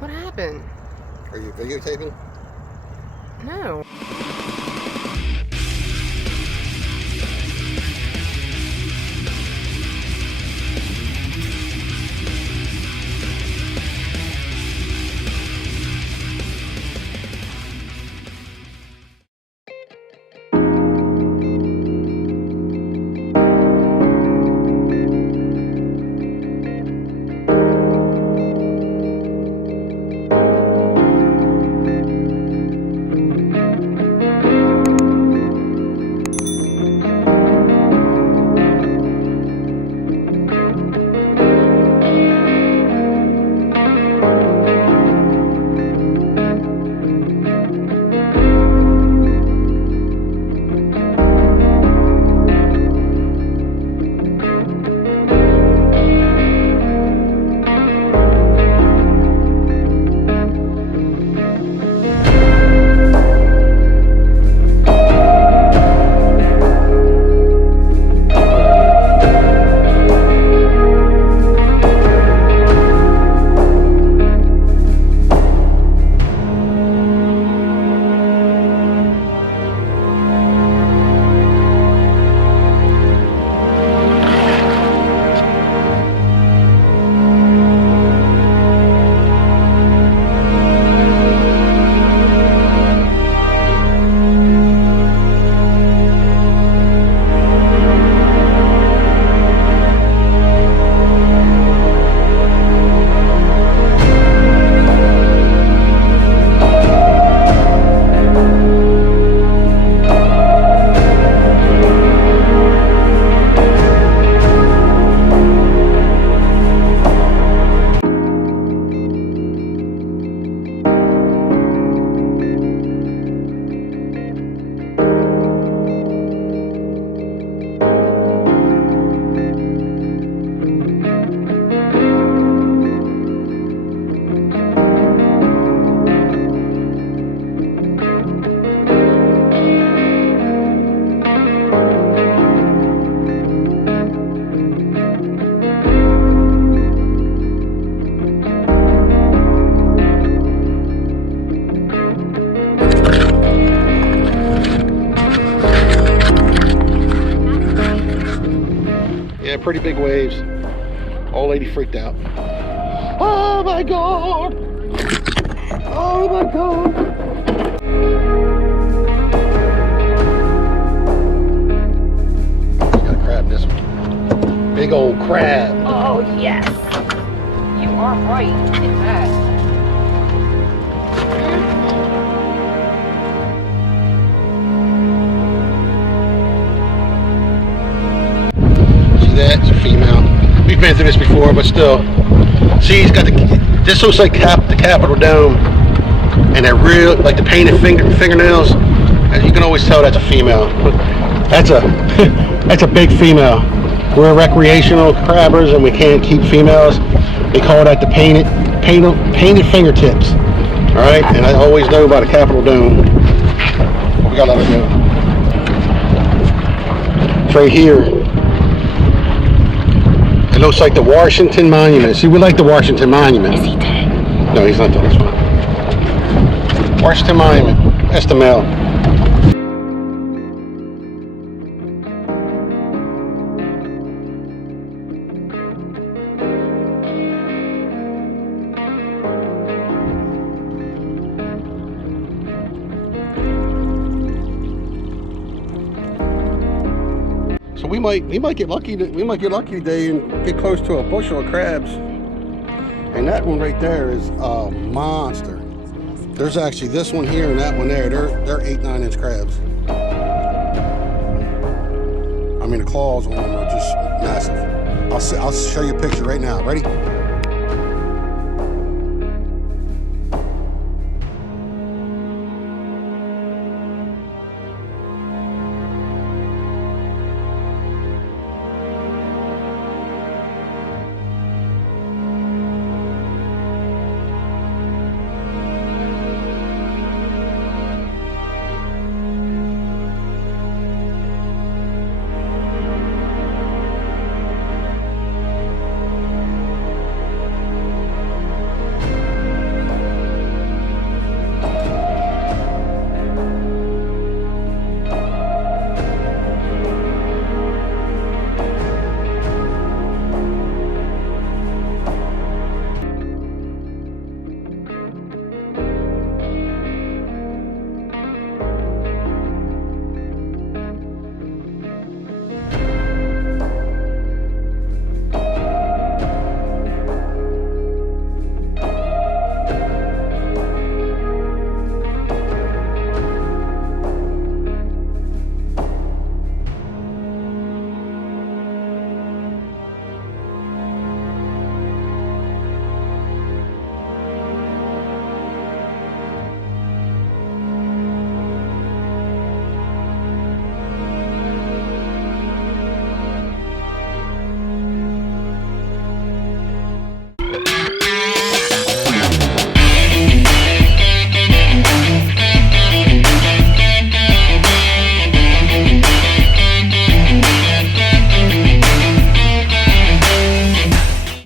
What happened? Are you videotaping? No. Yeah, pretty big waves. Old lady freaked out. Oh my God! Oh my God! Got a crab in this one. Big old crab. Oh, yes. You are right in that. That's a female. We've been through this before, but still. She's got this looks like the Capitol Dome, and they're real, like the painted fingernails. And you can always tell that's a female. That's a that's a big female. We're recreational crabbers, and we can't keep females. They call that the painted fingertips. All right, and I always know about a Capitol Dome. We gotta let her go. It's right here. It looks like the Washington Monument. See, we like the Washington Monument. Is he dead? No, he's not dead. That's fine. Washington Monument. That's the male. So we might get lucky. We might get lucky today and get close to a bushel of crabs. And that one right there is a monster. There's actually this one here and that one there. They're 8-9 inch crabs. I mean, the claws on them are just massive. I'll show you a picture right now. Ready?